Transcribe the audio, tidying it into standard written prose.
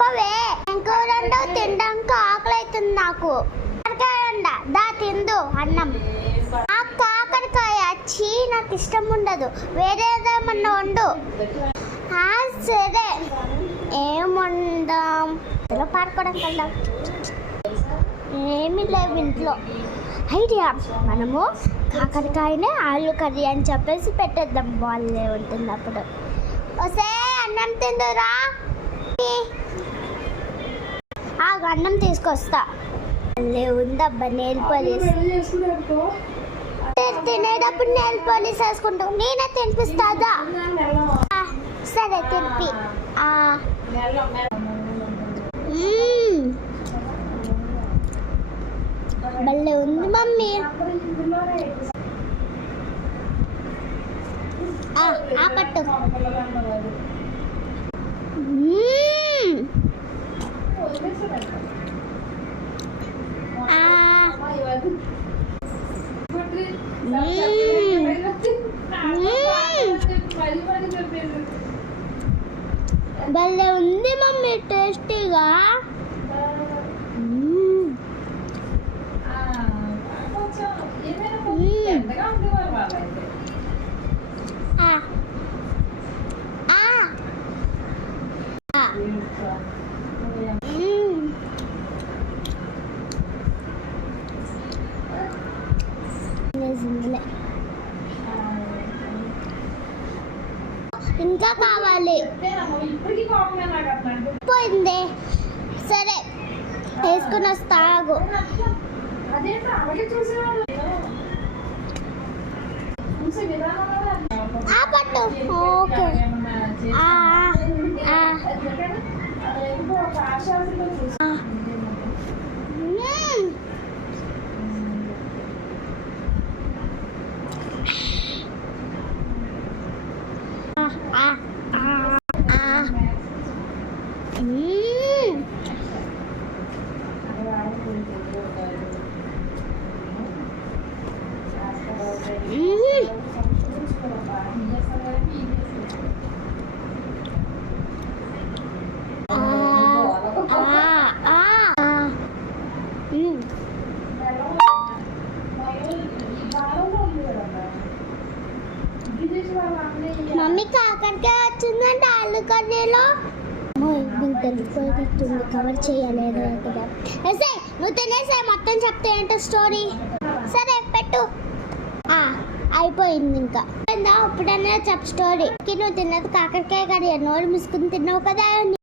చెప్పవే. ఇంకో రెండు తినడానికి ఆకలి అవుతుంది నాకు. దా తిందు అన్నం. ఆ కాకరకాయ చీ నాకు ఇష్టం ఉండదు. వేరేదేమన్నా వండు. సరే ఏం వండాం? ఇలా పాడుకోవడం కల్లా ఏమీ లేవు ఇంట్లో. ఐడియా, మనము కాకరకాయనే ఆలు కర్రీ అని చెప్పేసి పెట్టేద్దాం. వాళ్ళే ఉంటుంది అప్పుడు. వస్తే అన్నం తిందురా. అన్నం తీసుకొస్తా. ఉందబ్బా నెయిల్ పాలిష్. తినేటప్పుడు నెయిల్ పాలిష్ వేసుకుంటావు. నేనే తినిపిస్తాదా? సరే తినిపి. భలే ఉంది మమ్మీ. పట్టు. భలే ఉంది మమ్మీ, టేస్టీగా. ఇంకా కావాలి. పోయింది. సరే వేసుకుని వస్తాగు. పట్టు. ఓకే. మమ్మీ కాకరకాయ వచ్చిందంటే ఆలు కర్రీలో తెలిసిపోతుంది. కవర్ చేయలేదు కదా. నువ్వు తినేసే మొత్తం చెప్తే ఏంటో స్టోరీ. సరే పెట్టు. అయిపోయింది. ఇంకా ఇప్పుడన్నా చెప్పు స్టోరీ. నువ్వు తిన్నది కాకరకాయ కర్రీ. నోరు మూసుకుని తిన్నావు కదా.